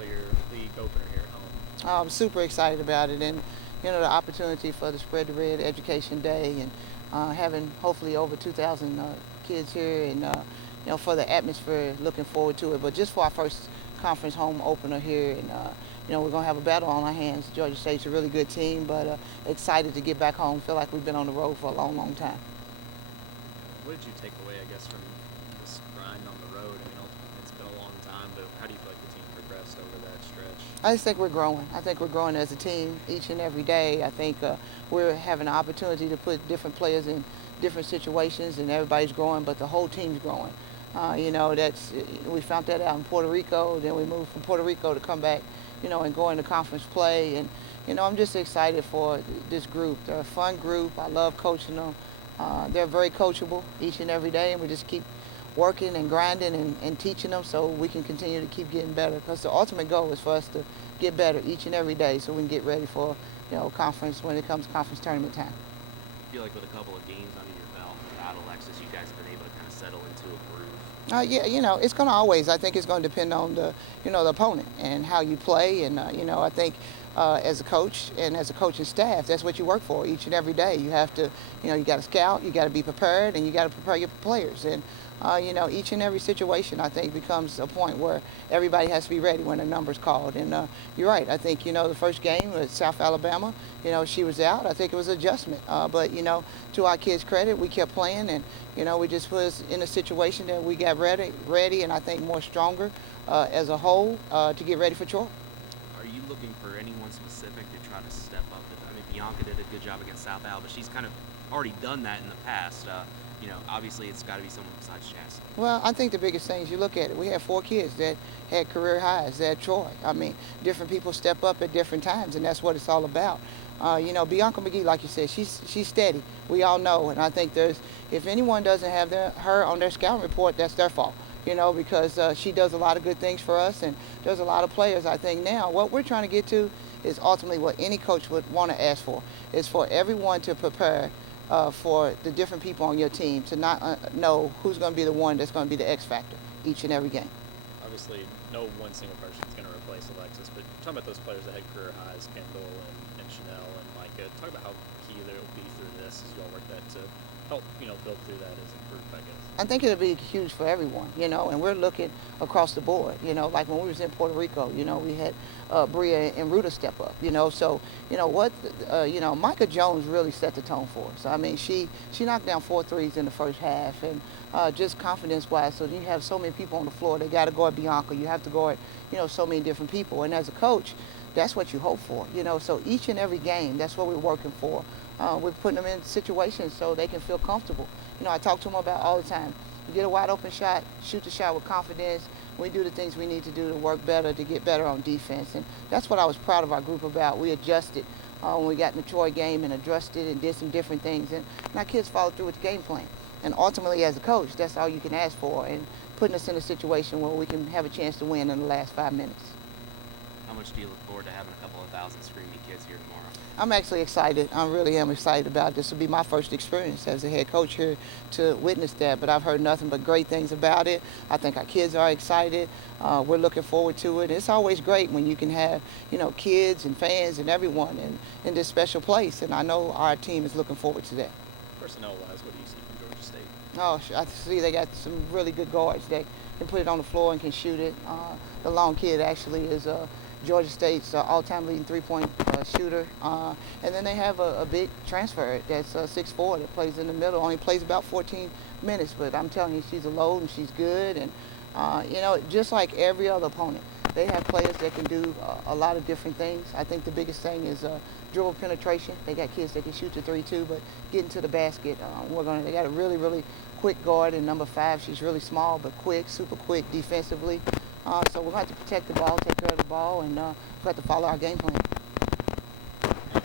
play your league opener here at home? I'm super excited about it, and the opportunity for the Spread the Red Education Day, and having hopefully over 2,000 kids here, and for the atmosphere, looking forward to it. But just for our first conference home opener here, and we're gonna have a battle on our hands. Georgia State's a really good team, but excited to get back home. Feel like we've been on the road for a long, long time. What did you take away, I guess, from this grind on the road? I mean, ultimately, it's been a long time, but how do you feel like the team progressed over that stretch? I just think we're growing. I think we're growing as a team each and every day. I think we're having an opportunity to put different players in different situations, and everybody's growing, but the whole team's growing. We found that out in Puerto Rico. Then we moved from Puerto Rico to come back, and go into conference play. And I'm just excited for this group. They're a fun group. I love coaching them. They're very coachable each and every day, and we just keep working and grinding and teaching them so we can continue to keep getting better, because the ultimate goal is for us to get better each and every day so we can get ready for conference when it comes conference tournament time. I feel like with a couple of games under your belt without Alexis, you guys have been able to kind of settle into a groove. Yeah, it's going to always, I think it's going to depend on the opponent and how you play. And, I think as a coach and as a coaching staff, that's what you work for each and every day. You have to, you got to scout, you got to be prepared, and you got to prepare your players. And, each and every situation, I think, becomes a point where everybody has to be ready when a number's called. And you're right. I think, the first game with South Alabama, she was out. I think it was an adjustment. But, to our kids' credit, we kept playing, and, we just put us in a situation that we got ready, and I think more stronger as a whole to get ready for Troy. Are you looking for anyone specific to try to step up? I mean, Bianca did a good job against South Al, but she's kind of already done that in the past. Obviously it's got to be someone besides Chastity. Well, I think the biggest thing is you look at it. We had 4 kids that had career highs at Troy. I mean, different people step up at different times, and that's what it's all about. Bianca McGee, like you said, she's steady. We all know, and I think if anyone doesn't have her on their scouting report, that's their fault. Because she does a lot of good things for us, and there's a lot of players. I think now what we're trying to get to is ultimately what any coach would want to ask for, is for everyone to prepare for the different people on your team to not know who's going to be the one that's going to be the X factor each and every game. Obviously, no one single person is going to replace Alexis, but talking about those players that had career highs, Kendall and Chanel and Micah, talk about how key they will be through this as you all work that to help, build through that as a group, I guess. I think it'll be huge for everyone, and we're looking across the board, like when we was in Puerto Rico, we had Bria and Ruta step up, so, Micah Jones really set the tone for us. I mean, she knocked down 4 threes in the first half, and just confidence-wise, so you have so many people on the floor, they got to guard Bianca, you have to guard, so many different people, and as a coach, that's what you hope for, so each and every game, that's what we're working for. We're putting them in situations so they can feel comfortable. I talk to them about all the time. You get a wide open shot, shoot the shot with confidence. We do the things we need to do to work better, to get better on defense. And that's what I was proud of our group about. We adjusted when we got in the Troy game and adjusted and did some different things. And our kids followed through with the game plan. And ultimately, as a coach, that's all you can ask for, and putting us in a situation where we can have a chance to win in the last 5 minutes. How much do you look forward to having a couple of thousand screaming kids here tomorrow? I'm actually excited. I really am excited about it. This will be my first experience as a head coach here to witness that, but I've heard nothing but great things about it. I think our kids are excited. We're looking forward to it. It's always great when you can have, kids and fans and everyone in this special place, and I know our team is looking forward to that. Personnel-wise, what do you see from Georgia State? I see they got some really good guards. They can put it on the floor and can shoot it. The long kid actually is Georgia State's all-time leading three-point shooter. And then they have a big transfer that's 6'4", that plays in the middle, only plays about 14 minutes, but I'm telling you, she's a load and she's good. And, just like every other opponent, they have players that can do a lot of different things. I think the biggest thing is dribble penetration. They got kids that can shoot the 3 too, but getting to the basket, they got a really, really quick guard in number 5. She's really small, but quick, super quick defensively. So we're going to have to protect the ball, take care of the ball, and we'll have to follow our game plan.